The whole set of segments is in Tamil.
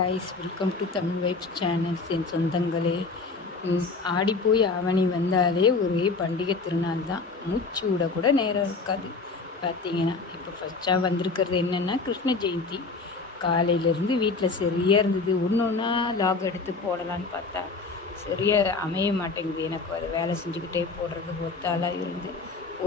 Guys, welcome to Tamil vibes channels. என் சொந்தங்களே, ஆடி போய் ஆவணி வந்தாலே ஒரே பண்டிகை திருநாள் தான். மூச்சு விட கூட நேரம் இருக்காது. பார்த்தீங்கன்னா இப்போ ஃபஸ்ட்டாக வந்திருக்கிறது என்னென்னா கிருஷ்ண ஜெயந்தி. காலையிலேருந்து வீட்டில் சரியாக இருந்தது. ஒன்று ஒன்றா லாக் எடுத்து போடலான்னு பார்த்தா சரியாக அமைய மாட்டேங்குது. எனக்கு அதை வேலை செஞ்சுக்கிட்டே போடுறது ஒத்தாலாக இருந்து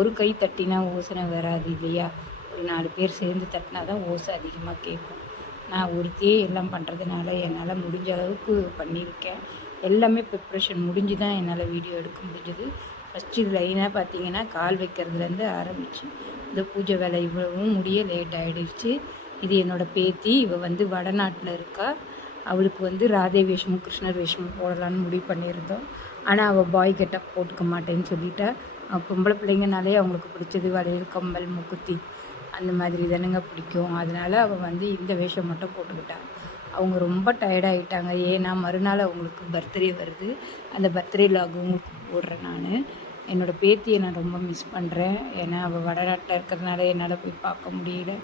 ஒரு கை தட்டினா ஓசனை வராது இல்லையா? ஒரு 4 பேர் சேர்ந்து தட்டினா தான் ஓசை அதிகமாக கேட்கும். நான் ஒருத்தியே எல்லாம் பண்ணுறதுனால என்னால் முடிஞ்ச அளவுக்கு பண்ணியிருக்கேன். எல்லாமே ப்ரிப்ரேஷன் முடிஞ்சு தான் என்னால் வீடியோ எடுக்க முடிஞ்சது. ஃபஸ்ட்டு லைனாக பார்த்தீங்கன்னா கால் வைக்கிறதுலேருந்து ஆரம்பித்து இந்த பூஜை வேலை இவ்வளவும் முடிய லேட் ஆகிடுச்சு. இது என்னோடய பேத்தி. இவள் வடநாட்டில் இருக்கா. அவளுக்கு ராதே வேஷமும் கிருஷ்ணர் வேஷமும் போடலான்னு முடிவு பண்ணியிருந்தோம். ஆனால் அவள் பாய் கெட்டப் போட்டுக்க மாட்டேன்னு சொல்லிட்டா. பொம்பளை பிள்ளைங்கனாலே அவங்களுக்கு பிடிச்சது வளையல், கம்பல், மூக்குத்தி அந்த மாதிரி தானுங்க பிடிக்கும். அதனால் அவள் இந்த வேஷம் மட்டும் போட்டுக்கிட்டாள். அவங்க ரொம்ப டயர்டாகிட்டாங்க. ஏன்னா மறுநாள் அவங்களுக்கு பர்த்டே வருது. அந்த பர்த்டே லாகும் போடுறேன் நான். என்னோடய பேத்தியை நான் ரொம்ப மிஸ் பண்ணுறேன். ஏன்னா அவள் வடநாட்டில் இருக்கிறதுனால என்னால் போய் பார்க்க முடியல,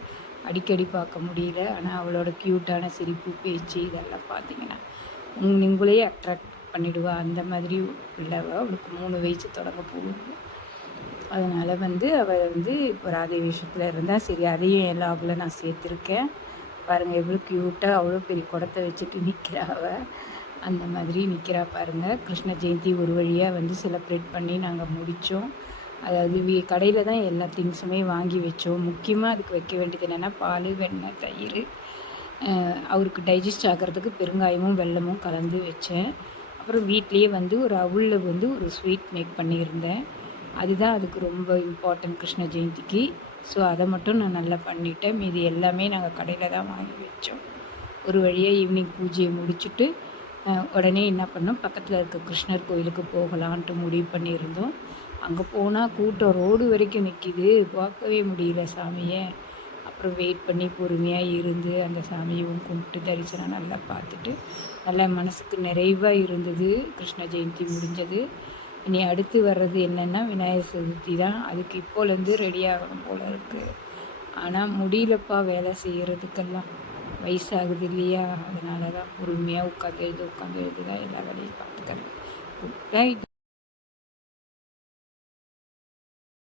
அடிக்கடி பார்க்க முடியல. ஆனால் அவளோட க்யூட்டான சிரிப்பு, பேச்சு இதெல்லாம் பார்த்தீங்கன்னா நீங்களே அட்ராக்ட் பண்ணிவிடுவா. அந்த மாதிரி பிள்ளைவ. அவளுக்கு 3 வயசு தொடங்க போகுது. அதனால் அவள் இப்போ ராதை வேஷத்தில் இருந்தால் சரி, அதையும் என் லாகில் நான் சேர்த்துருக்கேன். பாருங்கள் எவ்வளோ க்யூட்டாக அவ்வளோ பெரிய குடத்தை வச்சுட்டு நிற்கிறா அவள். அந்த மாதிரி நிற்கிறா பாருங்கள். கிருஷ்ண ஜெயந்தி ஒரு வழியாக செலிப்ரேட் பண்ணி நாங்கள் முடித்தோம். அதாவது கடையில் தான் எல்லா திங்ஸுமே வாங்கி வச்சோம். முக்கியமாக அதுக்கு வைக்க வேண்டியது என்னென்னா பால், வெண்ணெய், தயிர். அவருக்கு டைஜஸ்ட் ஆகிறதுக்கு பெருங்காயமும் வெல்லமும் கலந்து வச்சேன். அப்புறம் வீட்லேயே ஒரு அவுளில் ஒரு ஸ்வீட் மேக் பண்ணியிருந்தேன். அதுதான் அதுக்கு ரொம்ப இம்பார்ட்டன்ட் கிருஷ்ண ஜெயந்திக்கு. ஸோ அதை மட்டும் நான் நல்லா பண்ணிட்டேன். மீதி எல்லாமே நாங்கள் கடையில் தான் வாங்கி வச்சோம். ஒரு வழியாக ஈவினிங் பூஜையை முடிச்சுட்டு உடனே என்ன பண்ணோம், பக்கத்தில் இருக்க கிருஷ்ணர் கோயிலுக்கு போகலான்ட்டு முடிவு பண்ணியிருந்தோம். அங்கே போனால் கூட்டம் ரோடு வரைக்கும் நிற்கிது. பார்க்கவே முடியல சாமியை. அப்புறம் வெயிட் பண்ணி பொறுமையாக இருந்து அந்த சாமியும் கும்பிட்டு தரிசனம் நல்லா பார்த்துட்டு நல்லா மனசுக்கு நிறைவாக இருந்தது. கிருஷ்ண ஜெயந்தி முடிஞ்சது. இனி அடுத்து வர்றது என்னென்னா விநாயகர் சதுர்த்தி தான். அதுக்கு இப்போலேருந்து ரெடி ஆகணும் போல் இருக்குது. ஆனால் முடியலப்பா வேலை செய்கிறதுக்கெல்லாம். வயசாகுது இல்லையா? அதனால தான் பொறுமையாக உட்காந்து எழுது தான் எல்லா வேலையும் பார்த்துக்கிறேன்.